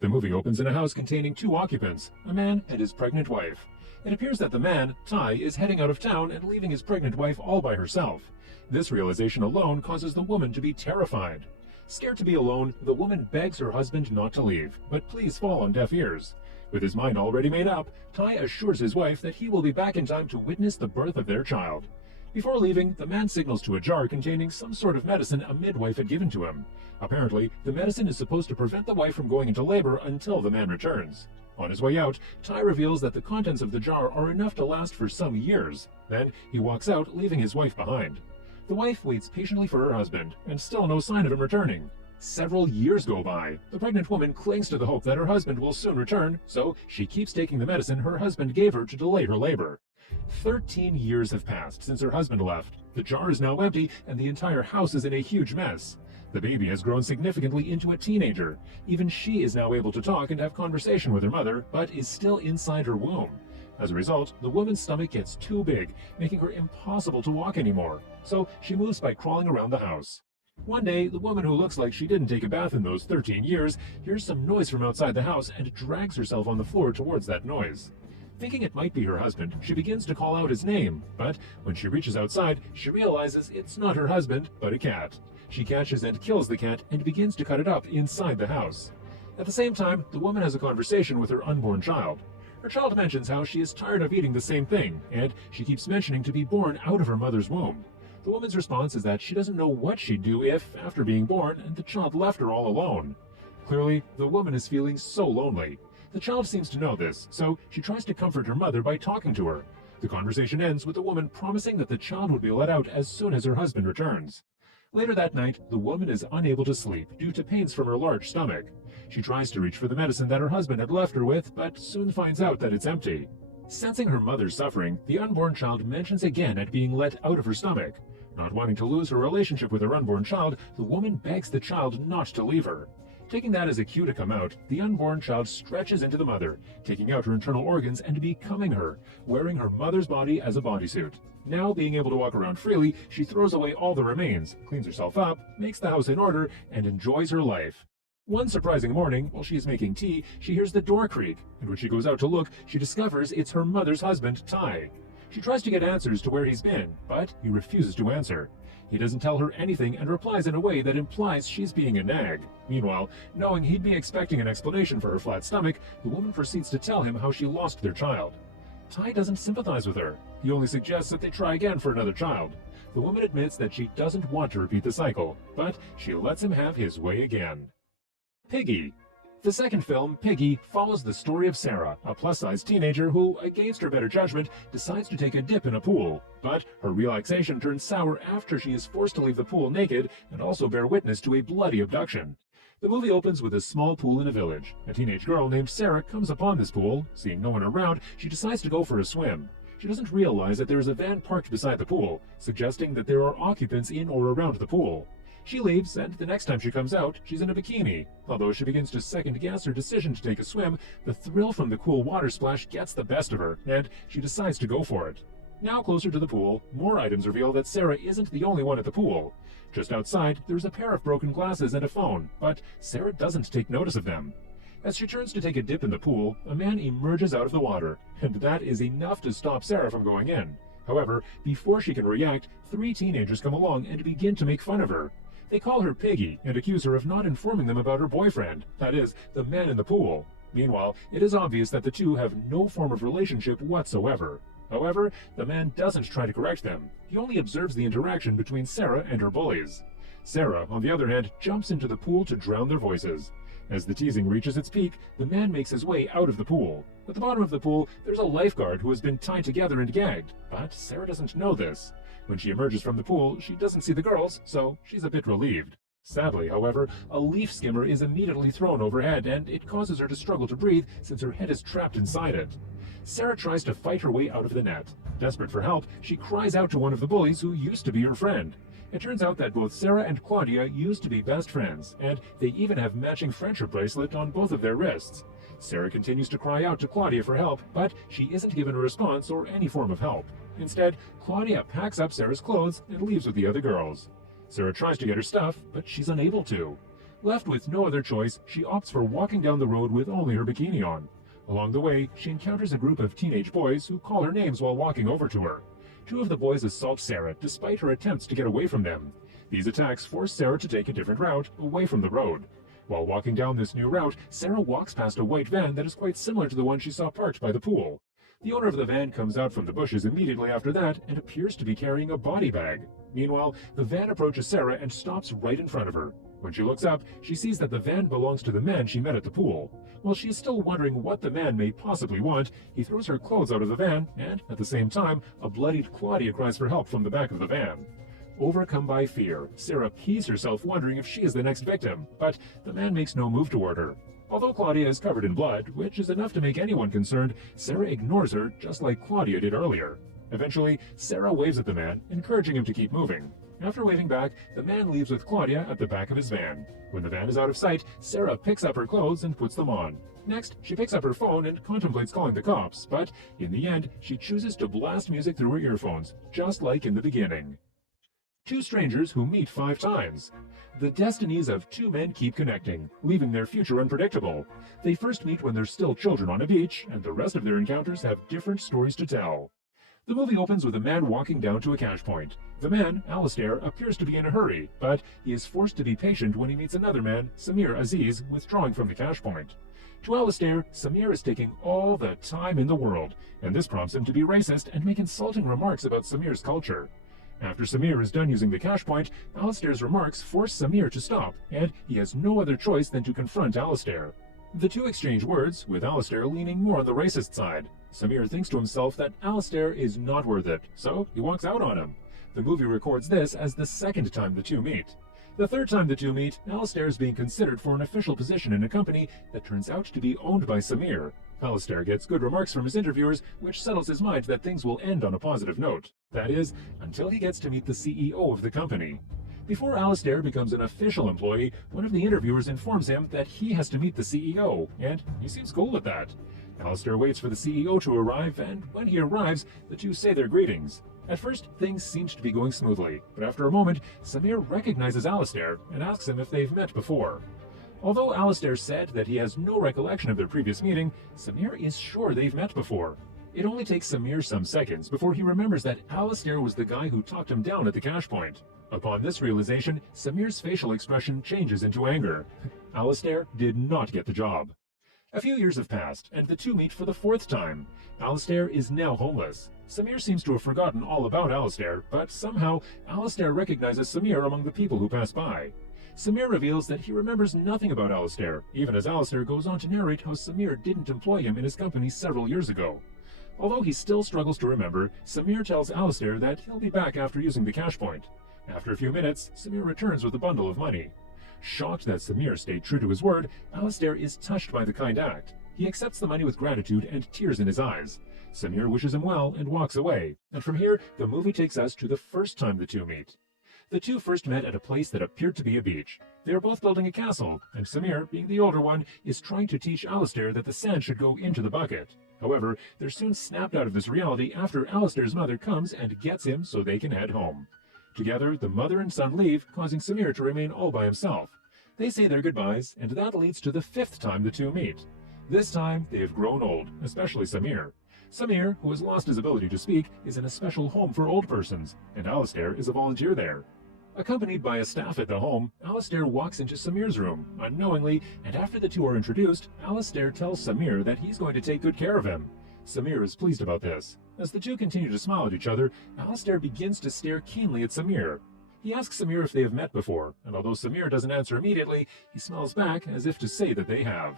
The movie opens in a house containing two occupants, a man and his pregnant wife. It appears that the man, Ty, is heading out of town and leaving his pregnant wife all by herself. This realization alone causes the woman to be terrified. Scared to be alone, the woman begs her husband not to leave, but please fall on deaf ears. With his mind already made up, Ty assures his wife that he will be back in time to witness the birth of their child. Before leaving, the man signals to a jar containing some sort of medicine a midwife had given to him. Apparently, the medicine is supposed to prevent the wife from going into labor until the man returns. On his way out, Ty reveals that the contents of the jar are enough to last for some years. Then, he walks out, leaving his wife behind. The wife waits patiently for her husband, and still no sign of him returning. Several years go by. The pregnant woman clings to the hope that her husband will soon return, so she keeps taking the medicine her husband gave her to delay her labor. 13 years have passed since her husband left. The jar is now empty, and the entire house is in a huge mess. The baby has grown significantly into a teenager. Even she is now able to talk and have conversation with her mother, but is still inside her womb. As a result, the woman's stomach gets too big, making her impossible to walk anymore. So she moves by crawling around the house. One day, the woman, who looks like she didn't take a bath in those 13 years, hears some noise from outside the house and drags herself on the floor towards that noise. Thinking it might be her husband, she begins to call out his name, but when she reaches outside, she realizes it's not her husband, but a cat. She catches and kills the cat and begins to cut it up inside the house. At the same time, the woman has a conversation with her unborn child. Her child mentions how she is tired of eating the same thing, and she keeps mentioning to be born out of her mother's womb. The woman's response is that she doesn't know what she'd do if, after being born, the child left her all alone. Clearly, the woman is feeling so lonely. The child seems to know this, so she tries to comfort her mother by talking to her. The conversation ends with the woman promising that the child will be let out as soon as her husband returns. Later that night, the woman is unable to sleep due to pains from her large stomach. She tries to reach for the medicine that her husband had left her with, but soon finds out that it's empty. Sensing her mother's suffering, the unborn child mentions again at being let out of her stomach. Not wanting to lose her relationship with her unborn child, the woman begs the child not to leave her. Taking that as a cue to come out, the unborn child stretches into the mother, taking out her internal organs and becoming her, wearing her mother's body as a bodysuit. Now being able to walk around freely, she throws away all the remains, cleans herself up, makes the house in order, and enjoys her life. One surprising morning, while she is making tea, she hears the door creak, and when she goes out to look, she discovers it's her mother's husband, Ty. She tries to get answers to where he's been, but he refuses to answer. He doesn't tell her anything and replies in a way that implies she's being a nag. Meanwhile, knowing he'd be expecting an explanation for her flat stomach, the woman proceeds to tell him how she lost their child. Ty doesn't sympathize with her. He only suggests that they try again for another child. The woman admits that she doesn't want to repeat the cycle, but she lets him have his way again. Piggy. The second film, Piggy, follows the story of Sarah, a plus-size teenager who, against her better judgment, decides to take a dip in a pool. But her relaxation turns sour after she is forced to leave the pool naked and also bear witness to a bloody abduction. The movie opens with a small pool in a village. A teenage girl named Sarah comes upon this pool. Seeing no one around, she decides to go for a swim. She doesn't realize that there is a van parked beside the pool, suggesting that there are occupants in or around the pool. She leaves, and the next time she comes out, she's in a bikini. Although she begins to second-guess her decision to take a swim, the thrill from the cool water splash gets the best of her, and she decides to go for it. Now closer to the pool, more items reveal that Sarah isn't the only one at the pool. Just outside, there's a pair of broken glasses and a phone, but Sarah doesn't take notice of them. As she turns to take a dip in the pool, a man emerges out of the water, and that is enough to stop Sarah from going in. However, before she can react, 3 teenagers come along and begin to make fun of her. They call her Piggy and accuse her of not informing them about her boyfriend, that is, the man in the pool. Meanwhile, it is obvious that the two have no form of relationship whatsoever. However, the man doesn't try to correct them. He only observes the interaction between Sarah and her bullies. Sarah, on the other hand, jumps into the pool to drown their voices. As the teasing reaches its peak, the man makes his way out of the pool. At the bottom of the pool, there's a lifeguard who has been tied together and gagged, but Sarah doesn't know this. When she emerges from the pool, she doesn't see the girls, so she's a bit relieved. Sadly, however, a leaf skimmer is immediately thrown overhead, and it causes her to struggle to breathe since her head is trapped inside it. Sarah tries to fight her way out of the net. Desperate for help, she cries out to one of the bullies who used to be her friend. It turns out that both Sarah and Claudia used to be best friends, and they even have matching friendship bracelet on both of their wrists. Sarah continues to cry out to Claudia for help, but she isn't given a response or any form of help. Instead, Claudia packs up Sarah's clothes and leaves with the other girls. Sarah tries to get her stuff, but she's unable to. Left with no other choice, she opts for walking down the road with only her bikini on. Along the way, she encounters a group of teenage boys who call her names while walking over to her. Two of the boys assault Sarah despite her attempts to get away from them. These attacks force Sarah to take a different route away from the road. While walking down this new route, Sarah walks past a white van that is quite similar to the one she saw parked by the pool. The owner of the van comes out from the bushes immediately after that and appears to be carrying a body bag. Meanwhile, the van approaches Sarah and stops right in front of her. When she looks up, she sees that the van belongs to the man she met at the pool. While she is still wondering what the man may possibly want, he throws her clothes out of the van, and, at the same time, a bloodied Claudia cries for help from the back of the van. Overcome by fear, Sarah pees herself wondering if she is the next victim, but the man makes no move toward her. Although Claudia is covered in blood, which is enough to make anyone concerned, Sarah ignores her just like Claudia did earlier. Eventually, Sarah waves at the man, encouraging him to keep moving. After waving back, the man leaves with Claudia at the back of his van. When the van is out of sight, Sarah picks up her clothes and puts them on. Next, she picks up her phone and contemplates calling the cops, but in the end, she chooses to blast music through her earphones, just like in the beginning. Two strangers who meet 5 times. The destinies of two men keep connecting, leaving their future unpredictable. They first meet when they're still children on a beach, and the rest of their encounters have different stories to tell. The movie opens with a man walking down to a cash point. The man, Alistair, appears to be in a hurry, but he is forced to be patient when he meets another man, Samir Aziz, withdrawing from the cash point. To Alistair, Samir is taking all the time in the world, and this prompts him to be racist and make insulting remarks about Samir's culture. After Samir is done using the cash point, Alistair's remarks force Samir to stop, and he has no other choice than to confront Alistair. The two exchange words, with Alistair leaning more on the racist side. Samir thinks to himself that Alistair is not worth it, so he walks out on him. The movie records this as the second time the two meet. The third time the two meet, Alistair is being considered for an official position in a company that turns out to be owned by Samir. Alistair gets good remarks from his interviewers, which settles his mind that things will end on a positive note. That is, until he gets to meet the CEO of the company. Before Alistair becomes an official employee, one of the interviewers informs him that he has to meet the CEO, and he seems cool with that. Alistair waits for the CEO to arrive, and when he arrives, the two say their greetings. At first, things seem to be going smoothly, but after a moment, Samir recognizes Alistair and asks him if they've met before. Although Alistair said that he has no recollection of their previous meeting, Samir is sure they've met before. It only takes Samir some seconds before he remembers that Alistair was the guy who talked him down at the cash point. Upon this realization, Samir's facial expression changes into anger. Alistair did not get the job. A few years have passed, and the two meet for the 4th time. Alistair is now homeless. Samir seems to have forgotten all about Alistair, but somehow Alistair recognizes Samir among the people who pass by. Samir reveals that he remembers nothing about Alistair, even as Alistair goes on to narrate how Samir didn't employ him in his company several years ago. Although he still struggles to remember, Samir tells Alistair that he'll be back after using the cash point. After a few minutes, Samir returns with a bundle of money. Shocked that Samir stayed true to his word, Alistair is touched by the kind act. He accepts the money with gratitude and tears in his eyes. Samir wishes him well and walks away, and from here, the movie takes us to the first time the two meet. The two first met at a place that appeared to be a beach. They are both building a castle, and Samir, being the older one, is trying to teach Alistair that the sand should go into the bucket. However, they're soon snapped out of this reality after Alistair's mother comes and gets him so they can head home. Together, the mother and son leave, causing Samir to remain all by himself. They say their goodbyes, and that leads to the 5th time the two meet. This time, they have grown old, especially Samir. Samir, who has lost his ability to speak, is in a special home for old persons, and Alistair is a volunteer there. Accompanied by a staff at the home, Alistair walks into Samir's room, unknowingly, and after the two are introduced, Alistair tells Samir that he's going to take good care of him. Samir is pleased about this. As the two continue to smile at each other, Alistair begins to stare keenly at Samir. He asks Samir if they have met before, and although Samir doesn't answer immediately, he smiles back as if to say that they have.